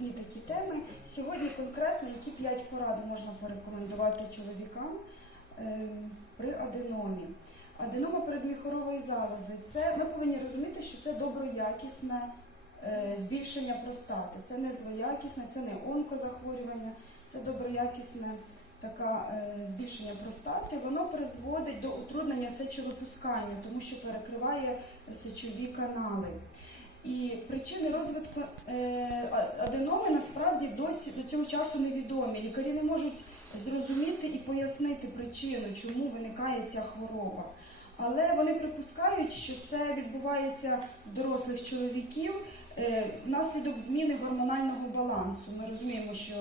вступні такі теми. Сьогодні конкретно які п'ять порад можна порекомендувати чоловікам ем, при аденомі. Аденома передміхорової залози. Це ми повинні розуміти, що це доброякісне е, збільшення простати. Це не злоякісне, це не онкозахворювання, це доброякісне таке збільшення простати. Воно призводить до утруднення сечовипускання, тому що перекриває сечові канали. І причини розвитку е, аденоми насправді досі до цього часу невідомі. Лікарі не можуть зрозуміти і пояснити причину, чому виникає ця хвороба. Але вони припускають, що це відбувається в дорослих чоловіків е, внаслідок зміни гормонального балансу. Ми розуміємо, що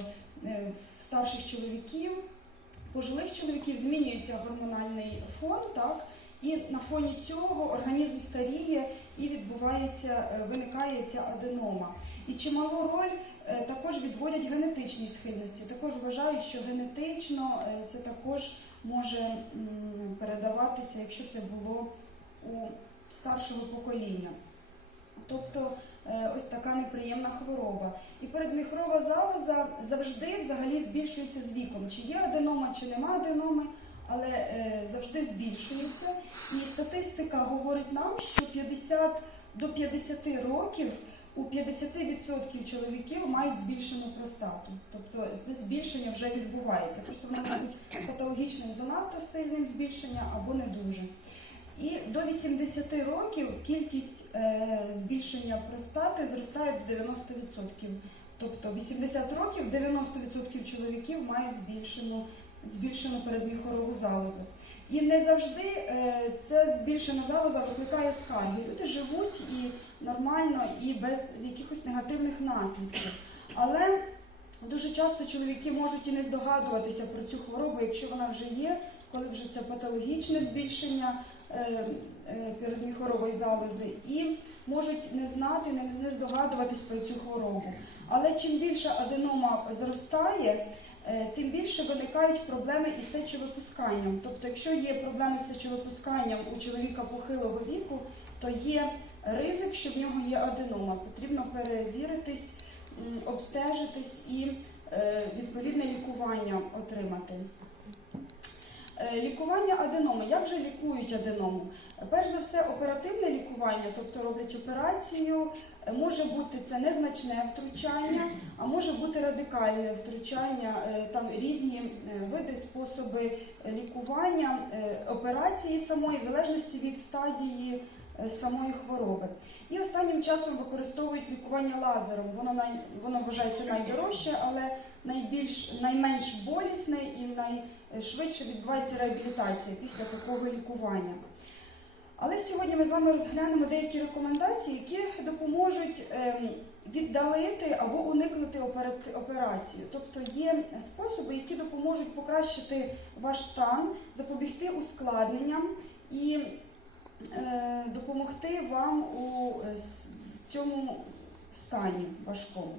е, в старших чоловіків, пожилих чоловіків змінюється гормональний фон, так? І на фоні цього організм старіє і відбувається, е, виникає ця аденома. І чималу роль е, також відводять генетичні схильності. Також вважають, що генетично е, це також може передаватися, якщо це було у старшого покоління. Тобто ось така неприємна хвороба. І передміхрова залоза завжди взагалі збільшується з віком. Чи є аденома, чи нема аденоми, але е, завжди збільшується. І статистика говорить нам, що 50 до 50 років у 50% чоловіків мають збільшену простату. Тобто це збільшення вже відбувається. Просто воно може бути патологічним занадто сильним збільшення або не дуже. І до 80 років кількість е, збільшення простати зростає до 90%. Тобто 80 років 90% чоловіків мають збільшену, збільшену передміхорову залозу. І не завжди е, це збільшена залоза викликає скарги. Люди живуть і нормально, і без якихось негативних наслідків. Але дуже часто чоловіки можуть і не здогадуватися про цю хворобу, якщо вона вже є, коли вже це патологічне збільшення е, е, передміхорової залози, і можуть не знати, не, здогадуватись про цю хворобу. Але чим більше аденома зростає, тим більше виникають проблеми із сечовипусканням. Тобто, якщо є проблеми з сечовипусканням у чоловіка похилого віку, то є ризик, що в нього є аденома. Потрібно перевіритись, обстежитись і е, відповідне лікування отримати. Е, Лікування аденоми. Як же лікують аденому? Перш за все, оперативне лікування, тобто роблять операцію. Е, Може бути це незначне втручання, а може бути радикальне втручання, Е, там різні е, види, способи лікування, операції самої, в залежності від стадії самої хвороби. І останнім часом використовують лікування лазером. Воно най, воно вважається найдорожче, але найбільш найменш болісне і найшвидше відбувається реабілітація після такого лікування. Але сьогодні ми з вами розглянемо деякі рекомендації, які допоможуть ем, віддалити або уникнути операцію. Тобто є способи, які допоможуть покращити ваш стан, запобігти ускладненням і е, допомогти вам у е, цьому стані важкому.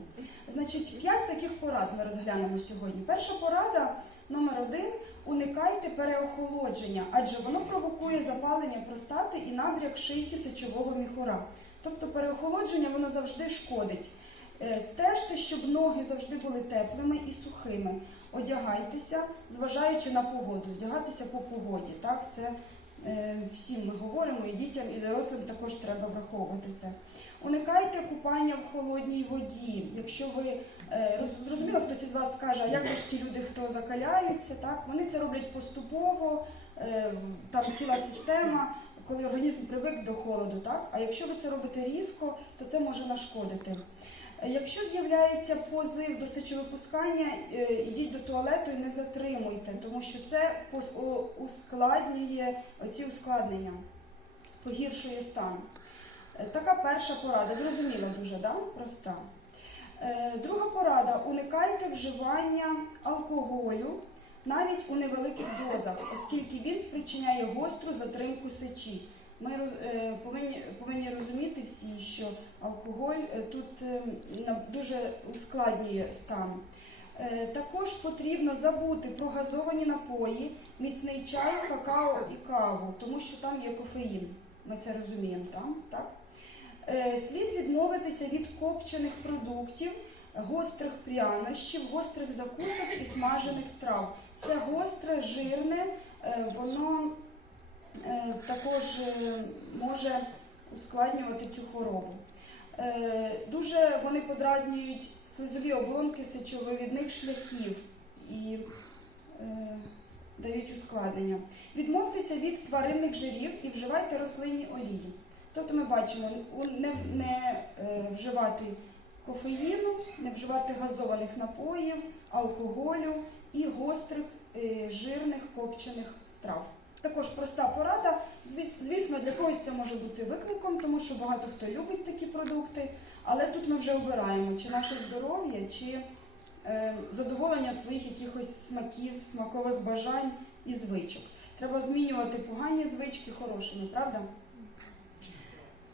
Значить, п'ять таких порад ми розглянемо сьогодні. Перша порада номер один уникайте переохолодження, адже воно провокує запалення простати і набряк шийки сечового міхура. Тобто переохолодження воно завжди шкодить. Е, Стежте, щоб ноги завжди були теплими і сухими. Одягайтеся, зважаючи на погоду, одягатися по погоді. Так, це е, всім ми говоримо, і дітям, і дорослим також треба враховувати це. Уникайте купання в холодній воді. Якщо ви е, роз- із вас скаже, а як же ж ті люди, хто закаляються, так вони це роблять поступово, е, там ціла система, коли організм привик до холоду. Так? А якщо ви це робите різко, то це може нашкодити. Е, Якщо з'являється позив до сечовипускання, е, ідіть до туалету і не затримуйте, тому що це ускладнює ці ускладнення, погіршує стан. Е, Така перша порада, зрозуміла дуже, да? проста. Е, Друга порада: уникайте вживання алкоголю навіть у невеликих дозах, оскільки він спричиняє гостру затримку сечі. Ми е, повинні, повинні розуміти всі, що алкоголь е, тут дуже ускладнює стан. Також потрібно забути про газовані напої, міцний чай, какао і каву, тому що там є кофеїн. Ми це розуміємо, так? Е, Слід відмовитися від копчених продуктів, гострих прянощів, гострих закусок і смажених страв. Все гостре, жирне, е, воно е, також може ускладнювати цю хворобу. Дуже вони подразнюють слизові оболонки сечовивідних шляхів і дають ускладнення. Відмовтеся від тваринних жирів і вживайте рослинні олії. Тобто ми бачимо, не, не е, вживати кофеїну, не вживати газованих напоїв, алкоголю і гострих е, жирних копчених страв. Також проста порада. Звісно, для когось це може бути викликом, тому що багато хто любить такі продукти, але тут ми вже обираємо, чи наше здоров'я, чи е, задоволення своїх якихось смаків, смакових бажань і звичок. Треба змінювати погані звички хорошими, правда?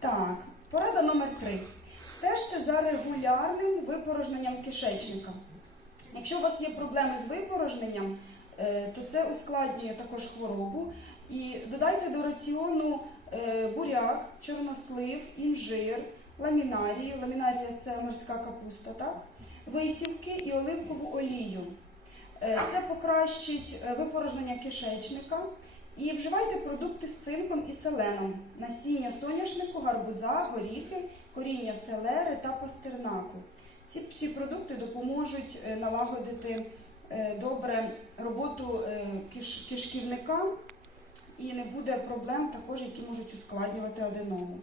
Так, порада номер три. Стежте за регулярним випорожненням кишечника. Якщо у вас є проблеми з випорожненням, е, то це ускладнює також хворобу. І додайте до раціону е, буряк, чорнослив, інжир, ламінарію. Ламінарія це морська капуста, так? висівки і оливкову олію. Е, Це покращить випорожнення кишечника. І вживайте продукти з цинком і селеном, насіння соняшнику, гарбуза, горіхи, коріння селери та пастернаку. Ці всі продукти допоможуть е, налагодити е, добре роботу е, киш- кишківника і не буде проблем також, які можуть ускладнювати аденому.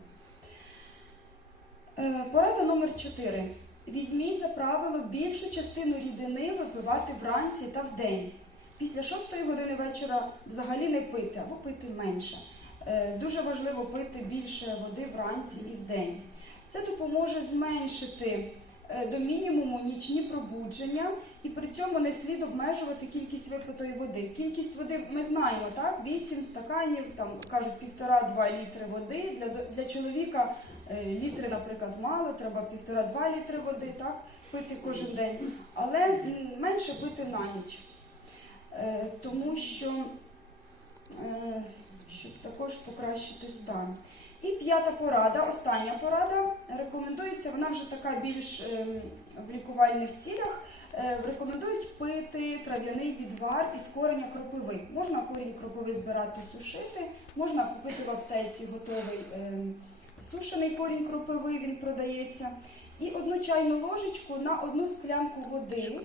Порада номер 4. Візьміть за правило більшу частину рідини випивати вранці та вдень. Після 6 години вечора взагалі не пити або пити менше. Е, Дуже важливо пити більше води вранці і вдень. Це допоможе зменшити е, до мінімуму нічні пробудження, і при цьому не слід обмежувати кількість випитої води. Кількість води ми знаємо, так? 8 стаканів, там кажуть 1,5-2 літри води. Для, для чоловіка е, літри, наприклад, мало, треба 1,5-2 літри води, так? Пити кожен день. Але менше пити на ніч. Е, тому що е, щоб також покращити стан. І п'ята порада, остання порада, рекомендується, вона вже така більш ем, в лікувальних цілях. Е, Рекомендують пити трав'яний відвар із кореня кропиви. Можна корінь кропиви збирати, сушити, можна купити в аптеці готовий ем, сушений корінь кропиви, він продається. І одну чайну ложечку на одну склянку води.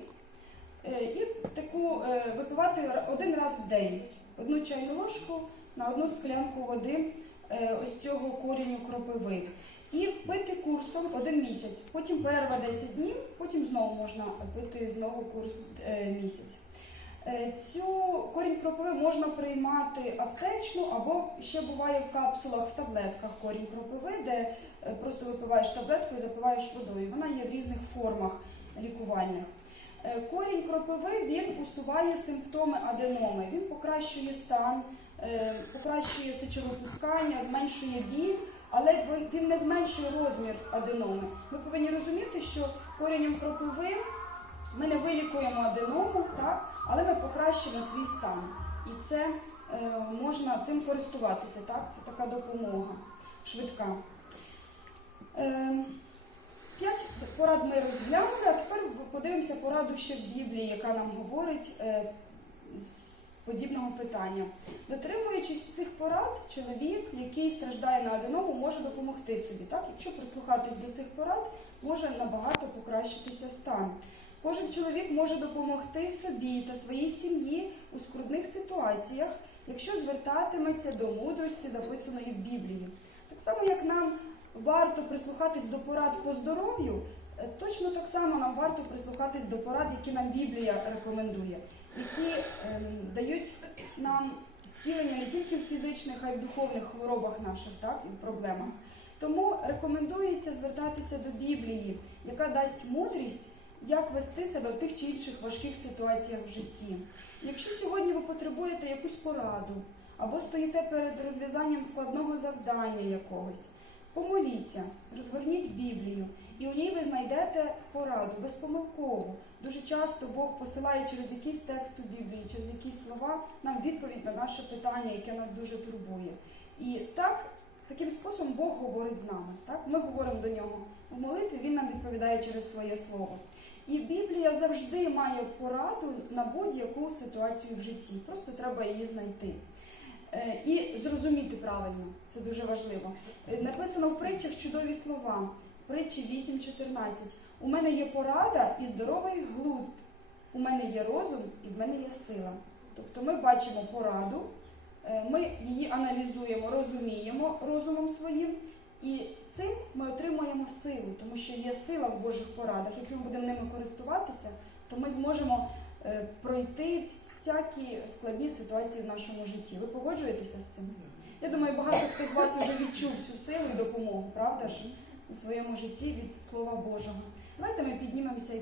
Е, І таку е, випивати один раз в день. Одну чайну ложку на одну склянку води е, ось цього коріню кропиви. І пити курсом один місяць. Потім перерва 10 днів, потім знову можна пити знову курс місяць. Цю корінь кропиви можна приймати аптечну або ще буває в капсулах, в таблетках корінь кропиви, де просто випиваєш таблетку і запиваєш водою. Вона є в різних формах лікувальних. Е, Корінь кропиви він усуває симптоми аденоми. Він покращує стан, е, покращує сечовипускання, зменшує біль, але він- не зменшує розмір аденоми. Ми повинні розуміти, що коренем кропиви ми не вилікуємо аденому, так, але ми покращимо свій стан. І це е, можна цим користуватися. Так? Це така допомога швидка. Е, П'ять порад ми розглянули, подивимося пораду ще в Біблії, яка нам говорить е, з подібного питання. Дотримуючись цих порад, чоловік, який страждає на аденому, може допомогти собі. Так? Якщо прислухатись до цих порад, може набагато покращитися стан. Кожен чоловік може допомогти собі та своїй сім'ї у скрутних ситуаціях, якщо звертатиметься до мудрості, записаної в Біблії. Так само, як нам варто прислухатись до порад по здоров'ю, точно так само нам варто прислухатись до порад, які нам Біблія рекомендує, які ем, дають нам зцілення не тільки в фізичних, а й в духовних хворобах наших, так, і в проблемах. Тому рекомендується звертатися до Біблії, яка дасть мудрість, як вести себе в тих чи інших важких ситуаціях в житті. Якщо сьогодні ви потребуєте якусь пораду або стоїте перед розв'язанням складного завдання якогось, помоліться, розгорніть Біблію, і у ній ви знайдете пораду безпомилково. Дуже часто Бог посилає через якийсь текст у Біблії, через якісь слова нам відповідь на наше питання, яке нас дуже турбує. І так, таким способом Бог говорить з нами. Так? Ми говоримо до нього, в молитві він нам відповідає через своє слово. І Біблія завжди має пораду на будь-яку ситуацію в житті. Просто треба її знайти. Е, І зрозуміти правильно, це дуже важливо. Е, Написано в притчах чудові слова. Притчі 8.14. У мене є порада і здоровий глузд. У мене є розум і в мене є сила. Тобто ми бачимо пораду, е, ми її аналізуємо, розуміємо розумом своїм, і цим ми отримуємо силу, тому що є сила в Божих порадах. Якщо ми будемо ними користуватися, то ми зможемо пройти всякі складні ситуації в нашому житті. Ви погоджуєтеся з цим? Я думаю, багато хто з вас вже відчув цю силу і допомогу, правда ж, у своєму житті від Слова Божого. Давайте ми піднімемося і